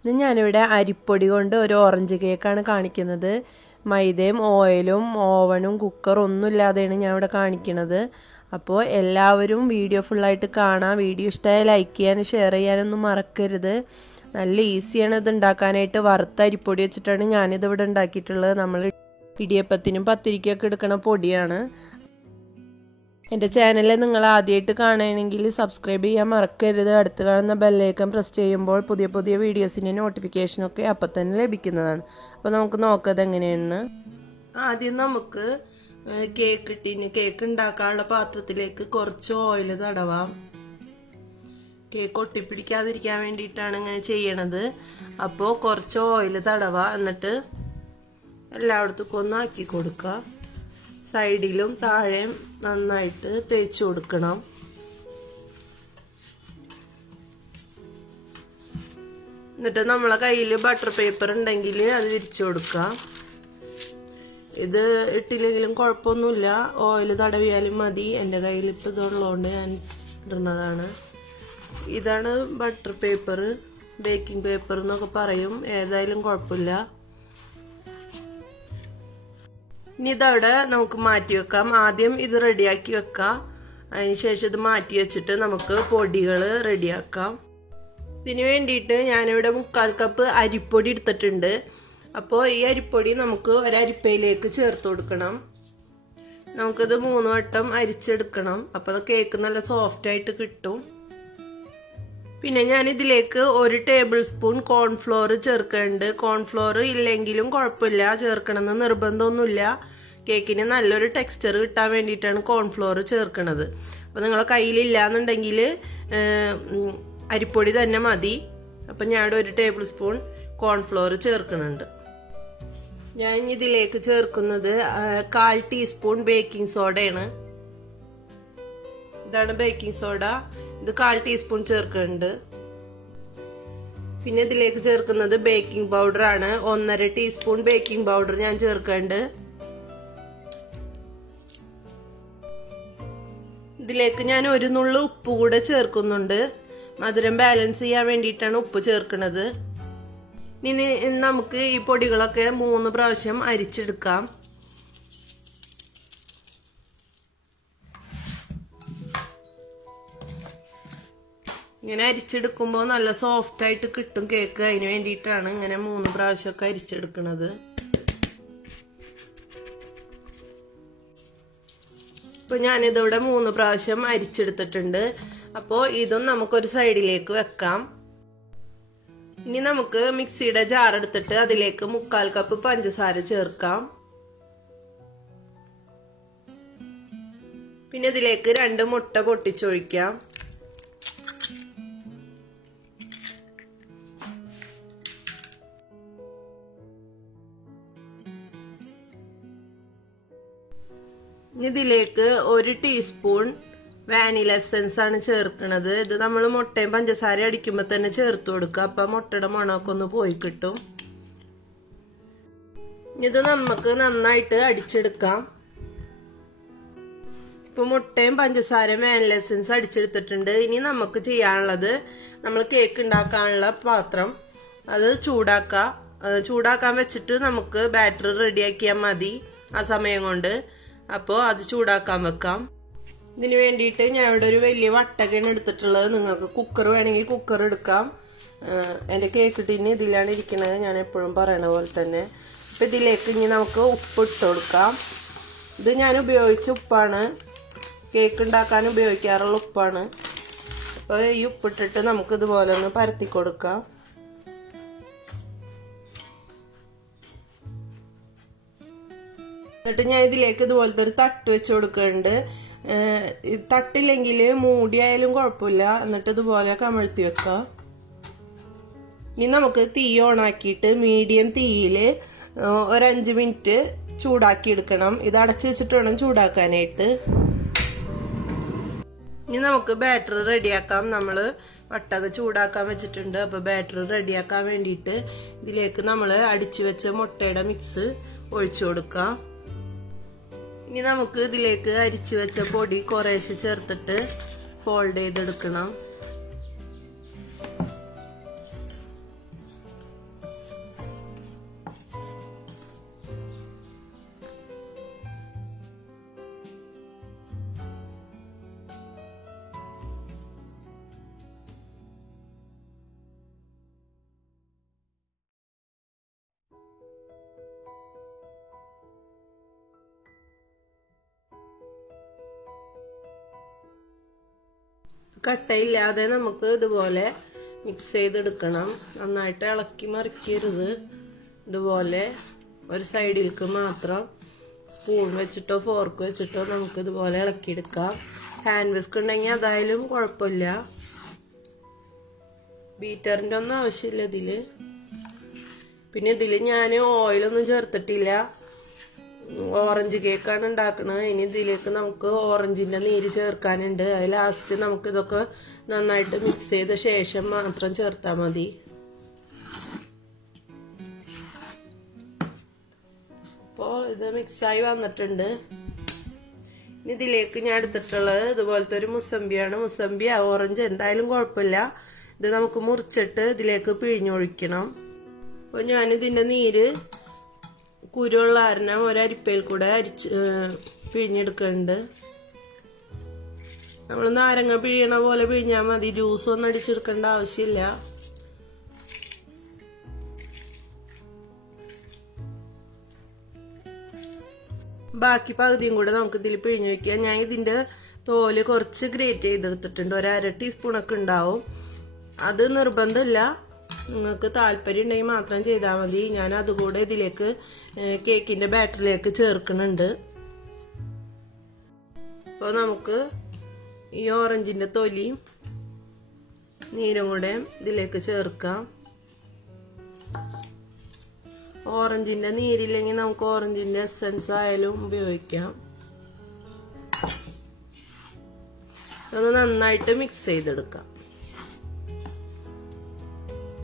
ഇത് ഞാനിവിടെ അരിപ്പൊടി കൊണ്ട് ഒരു ഓറഞ്ച് കേക്കാണ് കാണിക്കുന്നത്. മൈദയും ഓയിലും ഓവനും കുക്കറും ഒന്നും ഇല്ലാതെയാണ് ഞാൻ ഇവിടെ കാണിക്കുന്നത്. അപ്പോൾ എല്ലാവരും വീഡിയോ ഫുള്ളായിട്ട് കാണാം. വീഡിയോ ഇഷ്ടമായ ലൈക്ക് ചെയ്യാനും ഷെയർ ചെയ്യാനൊന്നും മറക്കരുത്. നല്ല ഈസിയാണ് ഇത് ഉണ്ടാക്കാനായിട്ട്. വറുത്ത അരിപ്പൊടി വെച്ചിട്ടാണ് ഞാനിത് ഇവിടെ ഉണ്ടാക്കിയിട്ടുള്ളത്. നമ്മൾ ഇടിയപ്പത്തിനും പത്തിരിക്കൊക്കെ എടുക്കണ പൊടിയാണ്. എന്റെ ചാനൽ നിങ്ങൾ ആദ്യമായിട്ട് കാണുകയാണെങ്കിൽ സബ്സ്ക്രൈബ് ചെയ്യാൻ മറക്കരുത്. അടുത്ത് കാണുന്ന ബെല്ലൈക്കൺ പ്രസ് ചെയ്യുമ്പോൾ പുതിയ പുതിയ വീഡിയോസിന്റെ നോട്ടിഫിക്കേഷനൊക്കെ അപ്പം തന്നെ ലഭിക്കുന്നതാണ്. അപ്പോൾ നമുക്ക് നോക്കാം എങ്ങനെയാണ് ആദ്യം നമുക്ക് കേക്ക് ഇട്ടിന് കേക്ക് ഉണ്ടാക്കാനുള്ള പാത്രത്തിലേക്ക് കുറച്ച് ഓയിൽ തടവാം. കേക്ക് ഒട്ടിപ്പിടിക്കാതിരിക്കാൻ വേണ്ടിയിട്ടാണ് ഇങ്ങനെ ചെയ്യണത്. അപ്പോൾ കുറച്ച് ഓയിൽ തടവാം. എന്നിട്ട് എല്ലായിടത്തും ഒന്ന് ആക്കി കൊടുക്കുക സൈഡിലും താഴെയും നന്നായിട്ട് തേച്ച് കൊടുക്കണം. എന്നിട്ട് നമ്മളെ കയ്യിൽ ബട്ടർ പേപ്പർ ഉണ്ടെങ്കിൽ അത് വിരിച്ചു കൊടുക്കാം ഇത് ഇട്ടില്ലെങ്കിലും കുഴപ്പമൊന്നുമില്ല. ഓയിൽ തടവിയാലും മതി. എന്റെ കയ്യിൽ ഇപ്പം ഇതുള്ളതുകൊണ്ട് ഞാൻ ഇടുന്നതാണ്. ഇതാണ് ബട്ടർ പേപ്പർ ബേക്കിംഗ് പേപ്പർ എന്നൊക്കെ പറയും. ഏതായാലും കുഴപ്പമില്ല. ഇനി ഇതവിടെ നമുക്ക് മാറ്റി വെക്കാം. ആദ്യം ഇത് റെഡിയാക്കി വെക്കാം. അതിനുശേഷം ഇത് മാറ്റി വെച്ചിട്ട് നമുക്ക് പൊടികൾ റെഡിയാക്കാം. ഇതിന് വേണ്ടിയിട്ട് ഞാനിവിടെ മുക്കാൽ കപ്പ് അരിപ്പൊടി എടുത്തിട്ടുണ്ട്. അപ്പോൾ ഈ അരിപ്പൊടി നമുക്ക് ഒരരിപ്പയിലേക്ക് ചേർത്ത് കൊടുക്കണം. നമുക്കിത് മൂന്ന് വട്ടം അരിച്ചെടുക്കണം. അപ്പോൾ കേക്ക് നല്ല സോഫ്റ്റ് ആയിട്ട് കിട്ടും. പിന്നെ ഞാൻ ഇതിലേക്ക് ഒരു ടേബിൾ സ്പൂൺ കോൺഫ്ലോർ ചേർക്കുന്നുണ്ട് കോൺഫ്ലോർ ഇല്ലെങ്കിലും കുഴപ്പമില്ല ചേർക്കണമെന്ന് നിർബന്ധമൊന്നുമില്ല. കേക്കിന് നല്ലൊരു ടെക്സ്ചർ കിട്ടാൻ വേണ്ടിയിട്ടാണ് കോൺഫ്ലോർ ചേർക്കുന്നത് അപ്പോൾ നിങ്ങളെ കയ്യിലില്ലാന്നുണ്ടെങ്കിൽ അരിപ്പൊടി തന്നെ മതി. അപ്പം ഞാൻ ഒരു ടേബിൾ സ്പൂൺ കോൺഫ്ലോർ ചേർക്കുന്നുണ്ട് ഞാൻ ഇതിലേക്ക് ചേർക്കുന്നത് കാൽ ടീസ്പൂൺ ബേക്കിംഗ് സോഡയാണ് ഇതാണ് ബേക്കിംഗ് സോഡ ഇത് കാൽ ടീസ്പൂൺ ചേർക്കുന്നുണ്ട്. പിന്നെ ഇതിലേക്ക് ചേർക്കുന്നത് ബേക്കിംഗ് പൗഡർ ആണ്. ഒന്നര ടീസ്പൂൺ ബേക്കിംഗ് പൗഡർ ഞാൻ ചേർക്കുന്നുണ്ട്. ഇതിലേക്ക് ഞാൻ ഒരു നുള്ളു ഉപ്പ് കൂടെ ചേർക്കുന്നുണ്ട്. മധുരം ബാലൻസ് ചെയ്യാൻ വേണ്ടിയിട്ടാണ് ഉപ്പ് ചേർക്കുന്നത്. ഇനി നമുക്ക് ഈ പൊടികളൊക്കെ മൂന്ന് പ്രാവശ്യം അരിച്ചെടുക്കാം. ഇങ്ങനെ അരിച്ചെടുക്കുമ്പോൾ നല്ല സോഫ്റ്റ് ആയിട്ട് കിട്ടും കേക്ക് അതിന് വേണ്ടിയിട്ടാണ് ഇങ്ങനെ മൂന്ന് പ്രാവശ്യമൊക്കെ അരിച്ചെടുക്കുന്നത് ഇപ്പൊ ഞാനിതിവിടെ മൂന്ന് പ്രാവശ്യം അരിച്ചെടുത്തിട്ടുണ്ട്. അപ്പോൾ ഇതും നമുക്കൊരു സൈഡിലേക്ക് വെക്കാം. ഇനി നമുക്ക് മിക്സിയുടെ ജാർ എടുത്തിട്ട് അതിലേക്ക് മുക്കാൽ കപ്പ് പഞ്ചസാര ചേർക്കാം. പിന്നെ ഇതിലേക്ക് രണ്ട് മുട്ട പൊട്ടിച്ചൊഴിക്കാം. ഇതിലേക്ക് ഒരു ടീസ്പൂൺ വാനില എസൻസ് ആണ് ചേർക്കുന്നത് ഇത് നമ്മൾ മുട്ടയും പഞ്ചസാര അടിക്കുമ്പോൾ തന്നെ ചേർത്ത് കൊടുക്കുക. അപ്പൊ മുട്ടയുടെ മണമൊക്കെ ഒന്ന് പോയി കിട്ടും. ഇത് നമുക്ക് നന്നായിട്ട് അടിച്ചെടുക്കാം. ഇപ്പൊ മുട്ടയും പഞ്ചസാരയും വാനില എസൻസ് അടിച്ചെടുത്തിട്ടുണ്ട്. ഇനി നമുക്ക് ചെയ്യാനുള്ളത് നമ്മൾ കേക്ക് ഉണ്ടാക്കാനുള്ള പാത്രം. അത് ചൂടാക്കാം. ചൂടാക്കാൻ വെച്ചിട്ട് നമുക്ക് ബാറ്ററി റെഡിയാക്കിയാൽ മതി ആ സമയം കൊണ്ട്. അപ്പോൾ അത് ചൂടാക്കാൻ വെക്കാം. ഇതിന് വേണ്ടിയിട്ട് ഞാൻ ഇവിടെ ഒരു വലിയ വട്ടകയാണ് എടുത്തിട്ടുള്ളത്. നിങ്ങൾക്ക് കുക്കർ വേണമെങ്കിൽ കുക്കർ എടുക്കാം. എന്റെ കേക്ക് ടിന് ഇതിലാണ് ഇരിക്കുന്നത്. ഞാൻ എപ്പോഴും പറയണ പോലെ തന്നെ. അപ്പം ഇതിലേക്ക് ഇനി നമുക്ക് ഉപ്പ് ഇട്ട് കൊടുക്കാം. ഇത് ഞാൻ ഉപയോഗിച്ച ഉപ്പാണ്. കേക്ക് ഉണ്ടാക്കാൻ ഉപയോഗിക്കാറുള്ള ഉപ്പാണ്. അപ്പോൾ ഈ ഉപ്പിട്ടിട്ട് നമുക്ക് ഇതുപോലെ ഒന്ന് പരത്തി കൊടുക്കാം. എന്നിട്ട് ഞാൻ ഇതിലേക്ക് ഇതുപോലത്തെ ഒരു തട്ട് വെച്ച് കൊടുക്കുന്നുണ്ട്. തട്ടില്ലെങ്കിൽ മൂടിയായാലും കുഴപ്പമില്ല. എന്നിട്ട് ഇതുപോലെ കമഴ്ത്തി വെക്കുക. ഇനി നമുക്ക് തീ ഓണാക്കിയിട്ട് മീഡിയം തീയിൽ ഒരു അഞ്ച് മിനിറ്റ് ചൂടാക്കി എടുക്കണം. ഇത് അടച്ചു വെച്ചിട്ട് വേണം ചൂടാക്കാനായിട്ട്. ഇനി നമുക്ക് ബാറ്ററി റെഡിയാക്കാം. നമ്മൾ വട്ടക ചൂടാക്കാൻ വെച്ചിട്ടുണ്ട്. അപ്പോൾ ബാറ്ററി റെഡിയാക്കാൻ വേണ്ടിയിട്ട് ഇതിലേക്ക് നമ്മൾ അടിച്ചു വെച്ച മുട്ടയുടെ മിക്സ് ഒഴിച്ചു കൊടുക്കാം. ഇനി നമുക്ക് ഇതിലേക്ക് അരിച്ചു വെച്ച പൊടി കുറേശ്ശെ ചേർത്തിട്ട് ഫോൾഡ് ചെയ്തെടുക്കണം. കട്ടയില്ലാതെ നമുക്ക് ഇതുപോലെ മിക്സ് ചെയ്തെടുക്കണം. നന്നായിട്ട് ഇളക്കി മറിക്കരുത്. ഇതുപോലെ ഒരു സൈഡിലേക്ക് മാത്രം സ്പൂൺ വെച്ചിട്ടോ ഫോർക്ക് വെച്ചിട്ടോ നമുക്ക് ഇതുപോലെ ഇളക്കിയെടുക്കാം. ഹാൻഡ് വിസ്ക് ഉണ്ടെങ്കിൽ അതായാലും കുഴപ്പമില്ല. ബീറ്ററിന്റെ ഒന്നും ആവശ്യമില്ല ഇതിൽ പിന്നെ ഇതിൽ ഞാൻ ഓയിലൊന്നും ചേർത്തിട്ടില്ല. ഓറഞ്ച് കേക്കാണ് ഉണ്ടാക്കുന്നത് ഇനി ഇതിലേക്ക് നമുക്ക് ഓറഞ്ചിന്റെ നീര് ചേർക്കാനുണ്ട്. അത് ലാസ്റ്റ് നമുക്ക് ഇതൊക്കെ നന്നായിട്ട് മിക്സ് ചെയ്ത ശേഷം മാത്രം ചേർത്താൽ മതി. അപ്പോൾ ഇത് മിക്സായി വന്നിട്ടുണ്ട്. ഇനി ഇതിലേക്ക് ഞാൻ എടുത്തിട്ടുള്ളത് ഇതുപോലത്തെ ഒരു മുസമ്പിയാണ്. മുസമ്പി ഓറഞ്ച് എന്തായാലും കുഴപ്പമില്ല. ഇത് നമുക്ക് മുറിച്ചിട്ട് ഇതിലേക്ക് പിഴിഞ്ഞൊഴിക്കണം. അപ്പോൾ ഞാൻ ഇതിന്റെ നീര് കുരുള്ള കാരണം ഒരരിപ്പയിൽ കൂടെ അരിച്ച് പിഴിഞ്ഞെടുക്കുന്നുണ്ട് നമ്മൾ നാരങ്ങ പിഴിയണ പോലെ പിഴിഞ്ഞാൽ മതി. ജ്യൂസ് ഒന്നും അടിച്ചെടുക്കേണ്ട ആവശ്യമില്ല. ബാക്കി പകുതിയും കൂടെ നമുക്ക് ഇതിൽ പിഴിഞ്ഞു വെക്കാം ഞാൻ ഇതിന്റെ തോൽ കുറച്ച് ഗ്രേറ്റ് ചെയ്തെടുത്തിട്ടുണ്ട്. ഒരു അര ടീസ്പൂണൊക്കെ ഉണ്ടാവും. അത് നിർബന്ധമില്ല. നിങ്ങൾക്ക് താല്പര്യം ഉണ്ടെങ്കിൽ മാത്രം ചെയ്താൽ മതി. ഞാൻ അതുകൂടെ ഇതിലേക്ക് കേക്കിന്റെ ബാറ്ററിലേക്ക് ചേർക്കുന്നുണ്ട്. അപ്പോൾ നമുക്ക് ഈ ഓറഞ്ചിന്റെ തൊലിയും നീരും കൂടെ ഇതിലേക്ക് ചേർക്കാം. ഓറഞ്ചിന്റെ നീരില്ലെങ്കിൽ നമുക്ക് ഓറഞ്ചിന്റെ എസൻസ് ആയാലും ഉപയോഗിക്കാം. അത് നന്നായിട്ട് മിക്സ് ചെയ്തെടുക്കാം.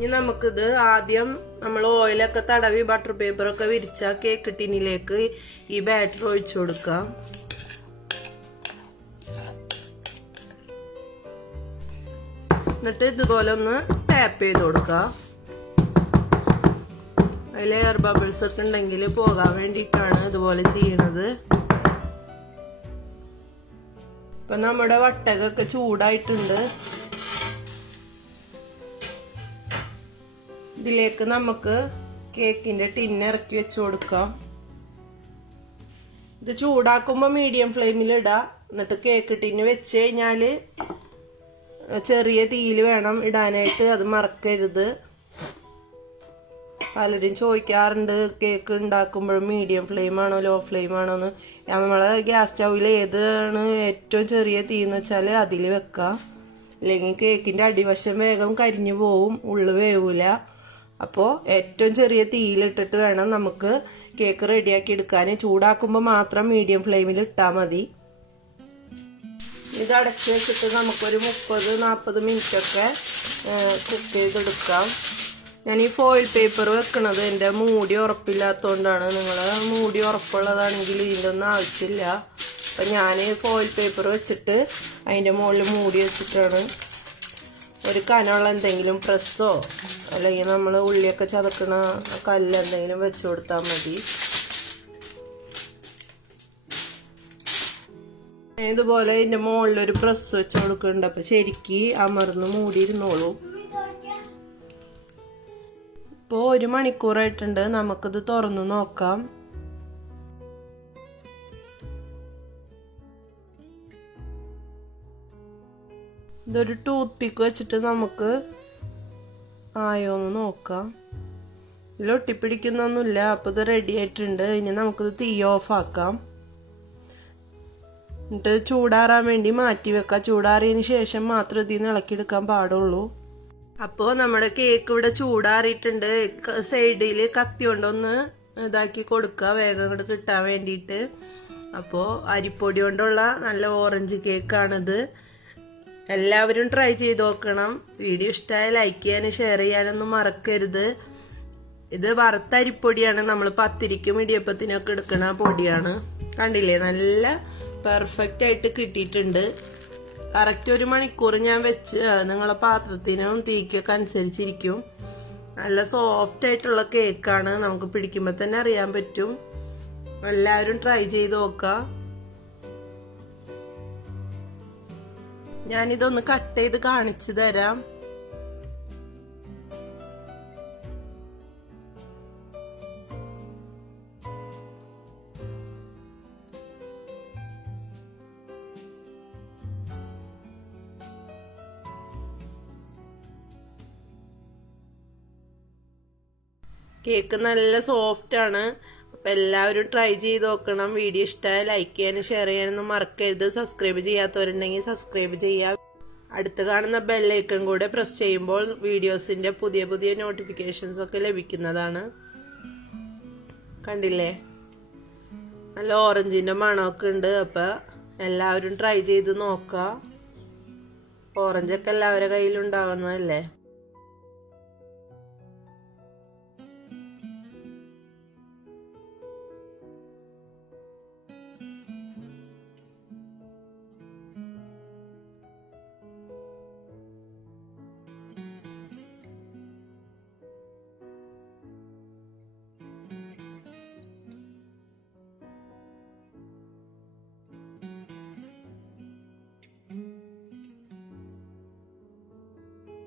ഇനി നമുക്കിത് ആദ്യം നമ്മൾ ഓയിലൊക്കെ തടവി ബട്ടർ പേപ്പറൊക്കെ വിരിച്ച കേക്ക് ടിന്നിലേക്ക് ഈ ബാറ്റർ ഒഴിച്ചു കൊടുക്കാം എന്നിട്ട് ഇതുപോലെ ഒന്ന് ടാപ്പ് ചെയ്ത് കൊടുക്കുക. അതിൽ എയർ ബബിൾസ് ഒക്കെ ഉണ്ടെങ്കിൽ പോകാൻ വേണ്ടിയിട്ടാണ് ഇതുപോലെ ചെയ്യണത്. ഇപ്പൊ നമ്മുടെ വട്ടകൊക്കെ ചൂടായിട്ടുണ്ട്. ഇതിലേക്ക് നമുക്ക് കേക്കിന്റെ ടിന്ന് ഇറക്കി വെച്ച് കൊടുക്കാം. ഇത് ചൂടാക്കുമ്പോ മീഡിയം ഫ്ലെയിമിൽ ഇടാം. എന്നിട്ട് കേക്ക് ടിന്ന് വെച്ച് കഴിഞ്ഞാൽ ചെറിയ തീയിൽ വേണം ഇടാനായിട്ട്. അത് മറക്കരുത്. പലരും ചോദിക്കാറുണ്ട് കേക്ക് ഉണ്ടാക്കുമ്പോഴും മീഡിയം ഫ്ലെയിം ആണോ ലോ ഫ്ലെയിം ആണോ എന്ന്. നമ്മളെ ഗ്യാസ് സ്റ്റൗവിൽ ഏതാണ് ഏറ്റവും ചെറിയ തീ എന്ന് വെച്ചാൽ അതിൽ വെക്കാം. അല്ലെങ്കിൽ കേക്കിന്റെ അടിവശം വേഗം കരിഞ്ഞു പോവും ഉള്ളു വേവൂല. അപ്പോൾ ഏറ്റവും ചെറിയ തീയിലിട്ടിട്ട് വേണം നമുക്ക് കേക്ക് റെഡിയാക്കി എടുക്കാൻ ചൂടാക്കുമ്പോൾ മാത്രം മീഡിയം ഫ്ലെയിമിൽ ഇട്ടാൽ മതി. ഇത് അടച്ച് വെച്ചിട്ട് നമുക്കൊരു മുപ്പത് നാൽപ്പത് മിനിറ്റൊക്കെ കുക്ക് ചെയ്തെടുക്കാം. ഞാൻ ഈ ഫോയിൽ പേപ്പർ വെക്കണത് എന്റെ മൂടി ഉറപ്പില്ലാത്തതുകൊണ്ടാണ് നിങ്ങൾ മൂടി ഉറപ്പുള്ളതാണെങ്കിൽ ഇതിന്റെ ഒന്നും ആവശ്യമില്ല. അപ്പം ഞാൻ ഫോയിൽ പേപ്പർ വെച്ചിട്ട് അതിന്റെ മുകളിൽ മൂടി വെച്ചിട്ടാണ്. ഒരു കനമുള്ള എന്തെങ്കിലും പ്രസ്സോ അല്ലെങ്കിൽ നമ്മൾ ഉള്ളിയൊക്കെ ചതക്കണ കല്ല് എന്തെങ്കിലും വെച്ചു കൊടുത്താൽ മതി. ഇതുപോലെ ഇതിന്റെ മുകളിൽ ഒരു പ്രസ് വെച്ച് കൊടുക്കുന്നുണ്ട്. അപ്പൊ ശരിക്ക് അമർന്ന് മൂടിയിരുന്നോളൂ. ഇപ്പോ ഒരു മണിക്കൂറായിട്ടുണ്ട്. നമുക്കിത് തുറന്നു നോക്കാം. ഇതൊരു ടൂത്ത് പിക്ക് വെച്ചിട്ട് നമുക്ക് ആയോന്ന് നോക്കാം. ഇതിൽ ഒട്ടിപ്പിടിക്കുന്നൊന്നുമില്ല അപ്പോൾ ഇത് റെഡി ആയിട്ടുണ്ട്. ഇനി നമുക്കിത് തീ ഓഫ് ആക്കാം. എന്നിട്ട് ചൂടാറാൻ വേണ്ടി മാറ്റി വെക്കാം. ചൂടാറിയതിന് ശേഷം മാത്രം ഇതിൽ നിന്ന് ഇളക്കിയെടുക്കാൻ പാടുള്ളൂ. അപ്പോൾ നമ്മുടെ കേക്ക് ഇവിടെ ചൂടാറിയിട്ടുണ്ട്. സൈഡിൽ കത്തി കൊണ്ടൊന്ന് ഇതാക്കി കൊടുക്കുക. വേഗം ഇങ്ങോട്ട് കിട്ടാൻ വേണ്ടിയിട്ട്. അപ്പോൾ അരിപ്പൊടി കൊണ്ടുള്ള നല്ല ഓറഞ്ച് കേക്കാണിത് എല്ലാവരും ട്രൈ ചെയ്ത് നോക്കണം. വീഡിയോ ഇഷ്ടമായ ലൈക്ക് ചെയ്യാനും ഷെയർ ചെയ്യാനൊന്നും മറക്കരുത്. ഇത് വറുത്ത അരിപ്പൊടിയാണ്. നമ്മൾ പത്തിരിക്കും ഇടിയപ്പത്തിനൊക്കെ എടുക്കുന്ന പൊടിയാണ്. കണ്ടില്ലേ? നല്ല പെർഫെക്റ്റ് ആയിട്ട് കിട്ടിയിട്ടുണ്ട്. കറക്റ്റ് ഒരു മണിക്കൂർ ഞാൻ വെച്ച് നിങ്ങളെ പാത്രത്തിനും തീക്കൊക്കെ അനുസരിച്ചിരിക്കും. നല്ല സോഫ്റ്റ് ആയിട്ടുള്ള കേക്കാണ് നമുക്ക് പിടിക്കുമ്പോൾ തന്നെ അറിയാൻ പറ്റും. എല്ലാവരും ട്രൈ ചെയ്ത് നോക്കുക. ഞാനിതൊന്ന് കട്ട് ചെയ്ത് കാണിച്ചു തരാം. കേക്ക് നല്ല സോഫ്റ്റ് ആണ്. അപ്പൊ എല്ലാവരും ട്രൈ ചെയ്ത് നോക്കണം. വീഡിയോ ഇഷ്ടമായ ലൈക്ക് ചെയ്യാനും ഷെയർ ചെയ്യാനൊന്നും മറക്കരുത്. സബ്സ്ക്രൈബ് ചെയ്യാത്തവരുണ്ടെങ്കിൽ സബ്സ്ക്രൈബ് ചെയ്യുക അടുത്ത് കാണുന്ന ബെല്ലൈക്കൺ കൂടെ പ്രസ് ചെയ്യുമ്പോൾ വീഡിയോസിന്റെ പുതിയ പുതിയ നോട്ടിഫിക്കേഷൻസ് ഒക്കെ ലഭിക്കുന്നതാണ്. കണ്ടില്ലേ? നല്ല ഓറഞ്ചിന്റെ മണമൊക്കെ ഉണ്ട്. അപ്പൊ എല്ലാവരും ട്രൈ ചെയ്ത് നോക്കുക ഓറഞ്ചൊക്കെ എല്ലാവരുടെ കയ്യിലുണ്ടാവുന്നതല്ലേ?